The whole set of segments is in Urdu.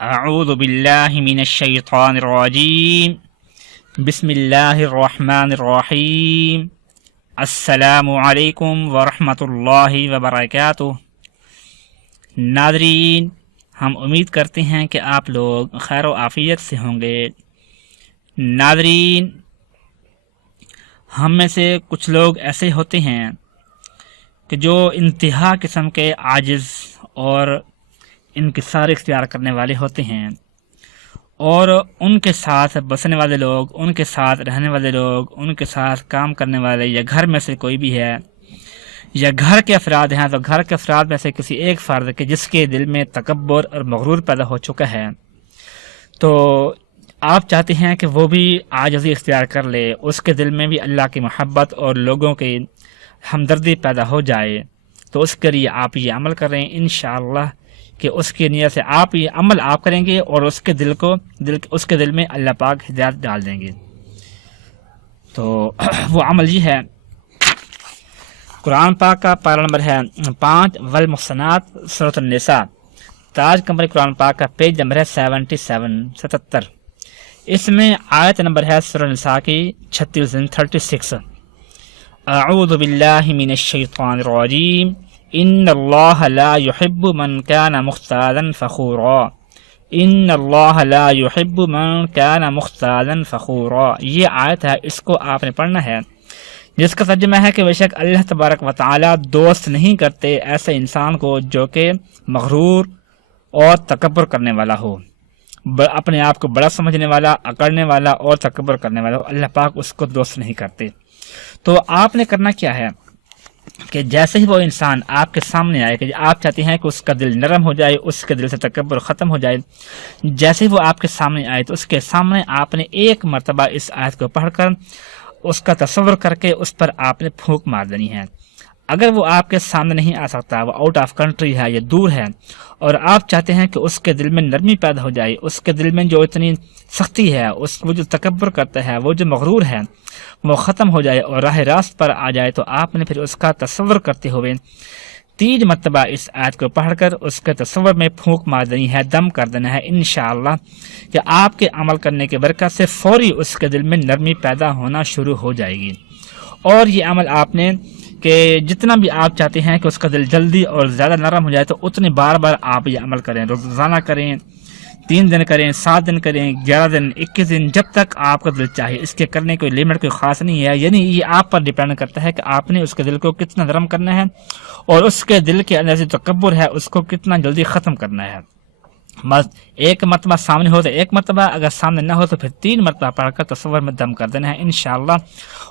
أعوذ بالله من الشيطان الرجيم. بسم الله الرحمن الرحيم. السلام علیکم ورحمۃ اللہ وبرکاتہ ناظرین، ہم امید کرتے ہیں کہ آپ لوگ خیر و عافیت سے ہوں گے۔ ناظرین، ہم میں سے کچھ لوگ ایسے ہوتے ہیں کہ جو انتہا قسم کے عاجز اور انکسار اختیار کرنے والے ہوتے ہیں۔ اور ان کے ساتھ بسنے والے لوگ، ان کے ساتھ رہنے والے لوگ، ان کے ساتھ کام کرنے والے یا گھر میں سے کوئی بھی ہے، یا گھر کے افراد ہیں، تو گھر کے افراد میں سے کسی ایک فرد کے جس کے دل میں تکبر اور مغرور پیدا ہو چکا ہے۔ تو آپ چاہتے ہیں کہ وہ بھی آجزی اختیار کر لے، اس کے دل میں بھی اللہ کی محبت اور لوگوں کی ہمدردی پیدا ہو جائے۔ تو اس کے لیے آپ یہ عمل کریں، انشاءاللہ اللہ کہ اس کی نیت سے آپ یہ عمل آپ کریں گے اور اس کے دل کو دل اس کے دل میں اللہ پاک ہدایت ڈال دیں گے۔ تو وہ عمل یہ ہے۔ قرآن پاک کا پارا نمبر ہے پانچ ولمحسنات صورت النساء۔ تاج کمپنی قرآن پاک کا پیج نمبر ہے سیونٹی سیون، ستتر۔ اس میں آیت نمبر ہے سور النساء کی چھتیس تھرٹی سکس۔ اعوذ باللہ من الشیطان الرجیم۔ ان اللہ لا يحب من كان مختالا فخورا. ان اللہ لا يحب من كان مختالا فخورا. یہ آیت ہے، اس کو آپ نے پڑھنا ہے۔ جس کا ترجمہ ہے کہ بے شک اللہ تبارک و تعالی دوست نہیں کرتے ایسے انسان کو جو کہ مغرور اور تکبر کرنے والا ہو۔ اپنے آپ کو بڑا سمجھنے والا، اکڑنے والا اور تکبر کرنے والا ہو۔ اللہ پاک اس کو دوست نہیں کرتے۔ تو آپ نے کرنا کیا ہے؟ کہ جیسے ہی وہ انسان آپ کے سامنے آئے کہ آپ چاہتے ہیں کہ اس کا دل نرم ہو جائے، اس کے دل سے تکبر ختم ہو جائے، جیسے ہی وہ آپ کے سامنے آئے تو اس کے سامنے آپ نے ایک مرتبہ اس آیت کو پڑھ کر اس کا تصور کر کے اس پر آپ نے پھونک مار دینی ہے۔ اگر وہ آپ کے سامنے نہیں آ سکتا، وہ آؤٹ آف کنٹری ہے یا دور ہے۔ اور آپ چاہتے ہیں کہ اس کے دل میں نرمی پیدا ہو جائے، اس کے دل میں جو اتنی سختی ہے، اس وہ جو تکبر کرتا ہے، وہ جو مغرور ہے، وہ ختم ہو جائے اور راہ راست پر آ جائے، تو آپ نے پھر اس کا تصور کرتے ہوئے تین مرتبہ اس آیت کو پڑھ کر اس کے تصور میں پھونک مار دینی ہے، دم کر دینا ہے، انشاءاللہ کہ آپ کے عمل کرنے کے برکت سے فوری اس کے دل میں نرمی پیدا ہونا شروع ہو جائے گی۔ اور یہ عمل آپ نے کہ جتنا بھی آپ چاہتے ہیں کہ اس کا دل جلدی اور زیادہ نرم ہو جائے، تو اتنے بار بار آپ یہ عمل کریں۔ روزانہ کریں، تین دن کریں، سات دن کریں، گیارہ دن، اکیس دن، جب تک آپ کا دل چاہے۔ اس کے کرنے کوئی لمٹ کوئی خاص نہیں ہے۔ یعنی یہ آپ پر ڈپینڈ کرتا ہے کہ آپ نے اس کے دل کو کتنا نرم کرنا ہے اور اس کے دل کے اندر سے تکبر ہے، اس کو کتنا جلدی ختم کرنا ہے۔ ایک مرتبہ سامنے ہو تو ایک مرتبہ، اگر سامنے نہ ہو تو پھر تین مرتبہ پڑھ کر تصور میں دم کر دینا ہے، انشاءاللہ۔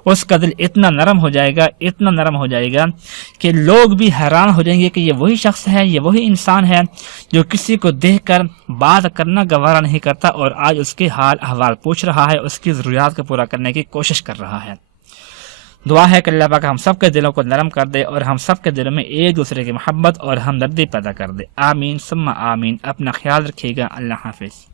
اس کا دل اتنا نرم ہو جائے گا، اتنا نرم ہو جائے گا کہ لوگ بھی حیران ہو جائیں گے کہ یہ وہی شخص ہے، یہ وہی انسان ہے جو کسی کو دیکھ کر بات کرنا گوارا نہیں کرتا اور آج اس کے حال احوال پوچھ رہا ہے، اس کی ضروریات کو پورا کرنے کی کوشش کر رہا ہے۔ دعا ہے کہ اللہ پاک ہم سب کے دلوں کو نرم کر دے اور ہم سب کے دلوں میں ایک دوسرے کی محبت اور ہمدردی پیدا کر دے۔ آمین سما آمین۔ اپنا خیال رکھیے گا۔ اللہ حافظ۔